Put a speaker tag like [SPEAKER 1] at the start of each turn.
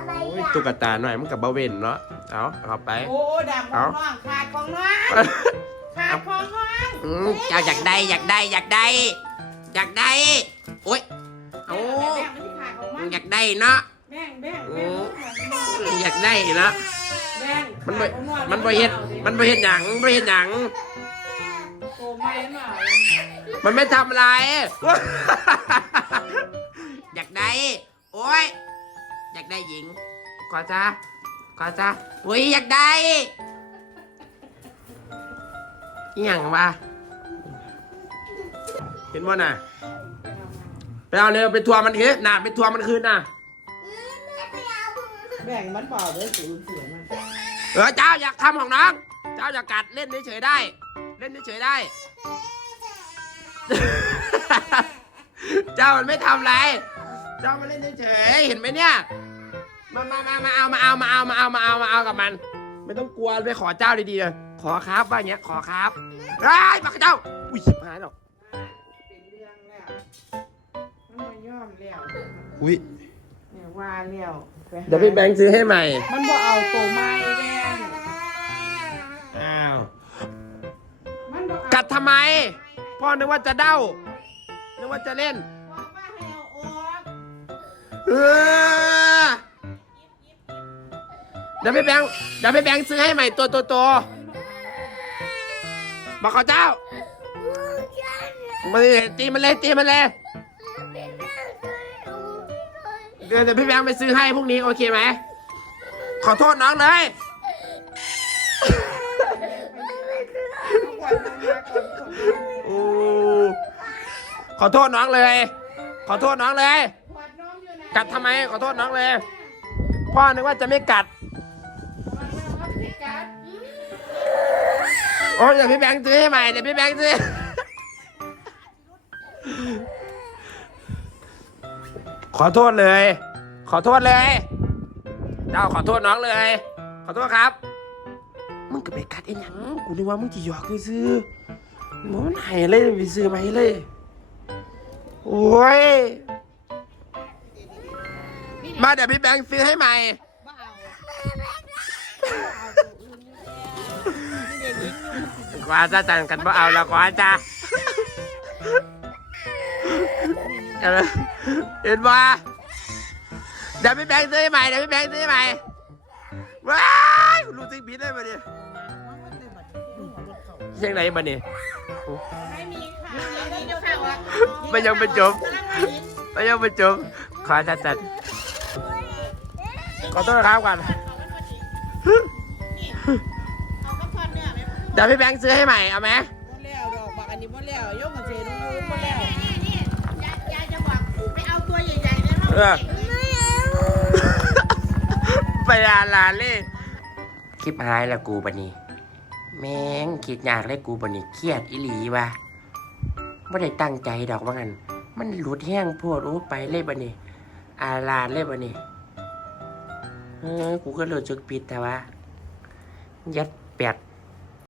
[SPEAKER 1] อะไร
[SPEAKER 2] โอ้ย
[SPEAKER 1] อะ
[SPEAKER 2] ตุ๊กตาหน่อยมันกับบาเวนเนาะ เอาเอาไป
[SPEAKER 3] โอ้ดำของน้องขาดของน้องขาดของน้อง
[SPEAKER 2] อืมเจ้าอยากได้อยากได้อยากได้ อยากได้โอ้ยโอ้
[SPEAKER 3] แบ่งมันที่ขาดของมัน
[SPEAKER 2] อยากได้เนาะ
[SPEAKER 3] แบ่งแบ่ง
[SPEAKER 2] โอ้
[SPEAKER 3] แบ่ง
[SPEAKER 2] อยากได้เนาะ
[SPEAKER 3] แบ่ง
[SPEAKER 2] มันบ่มันบ่เฮ็ดมันบ่เฮ็ดหยังบ่เฮ็ดหยัง
[SPEAKER 3] โตไม่หน่อย
[SPEAKER 2] มันไม่ทำอะไร หญิง ขอจ้าขอจ้าอุ้ยอยากได้อหย่างวะเห็นบ่น่ะไปเอาเร็วไปทัวร์มันคืนน่ะไปทัวร์มันคืนน่ะ
[SPEAKER 3] แบ่งมันเปล่าเด้อสูญเสียมัน
[SPEAKER 2] เออเจ้าอยากทำของน้อง เจ้าอยากกัดเล่นเฉยๆได้ เล่นเฉยๆได้ เจ้ามันไม่ทำอะไร เจ้ามาเล่นเฉยๆเห็นไหมเนี่ย มามามามาเอามาเอามาเอามาเอามาเอามาเอากับมัน ไม่ต้องกลัวไปขอเจ้าดีๆเลยขอครับว่าอย่างเงี้ยขอครับไอ้ยบักเจ้า อุ้ยชิบหายหรอก
[SPEAKER 3] เป็นเรื่องแล้วมันมายอมแล้ว
[SPEAKER 2] อุ้ย
[SPEAKER 3] เนี่ยว่าแล้วไปหา
[SPEAKER 2] เดี๋ยวพี่แบงค์ซื้อให้ใหม่
[SPEAKER 3] มันบ่เอาโตไม้แบ่ง
[SPEAKER 2] อ้าว
[SPEAKER 3] มันบ่เอา
[SPEAKER 2] กัดทำไม พ่อนึกว่าจะเด้า นึกว่าจะเล่น
[SPEAKER 3] บอกว่าให้เอาออก
[SPEAKER 2] เออ เดี๋ยวพี่แบงค์เดี๋ยวพี่แบงค์ซื้อให้ใหม่ตัวตัวตัวบอกเขาเจ้ามาเลยตีมันเลยตีมันเลยเดี๋ยวเดี๋ยวพี่แบงค์ไปซื้อให้พรุ่งนี้โอเคไหมขอโทษน้องเลยขอโทษน้องเลย ขอโทษน้องเลย กัดทำไมขอโทษน้องเลย พ่อนึกว่าจะไม่กัด โอ้ยเดี๋ยวพี่แบงค์ซื้อให้ใหม่เดี๋ยวพี่แบงค์ซื้อขอโทษเลย ขอโทษเลย เจ้าขอโทษน้องเลย ขอโทษครับ มึงก็ไปกัดไอ้หยังกูนึกว่ามึงจะหยอกซื้อๆมันไหนเลยไปซื้อมาให้เลย โอ้ย มาเดี๋ยวพี่แบงค์ซื้อให้ใหม่ กว่าจะจันกันว่าเอาละกว่าจะเออเห็นว่าเดี๋ยวพี่แบงค์ซื้อให้ใหม่เดี๋ยวพี่แบงค์ซื้อให้ใหม่ว้ายรู้สึกผิดได้ปะเนี่ยเชียงไหนปะเนี่ย
[SPEAKER 3] ไม่มีค่ะเดี๋ยวเดี๋ยวเข้าอะ
[SPEAKER 2] ไม่ยังไม่จบไม่ยังไม่จบขอจัดจัดขอโทษนะครับก่อน
[SPEAKER 3] ดี๋
[SPEAKER 2] ยวพี่แบงค์ซื้อให้ใหม่เอาไหม
[SPEAKER 3] บ่แล้วดอกบักอันนี้บ่แล้วยกมาเสียดูอยู่บ่แล้ว
[SPEAKER 4] นี่ยายยายจะบอกไปเอาตัวใหญ่ให้อง
[SPEAKER 2] เล
[SPEAKER 4] ย
[SPEAKER 2] ไปอาลาเล่คลิปหายล้วกูปะนี่แม่งคิดอยากเลยกูปะนี่เครียดอีหลีวะไม่ได้ตั้งใจดอกว่างันมันหลุดแห้งโพดโอ้ไปเลยปะนี่อาลาเลยปะนี่เออกูก็รู้สึกผิดแต่ว่า ยัดแปด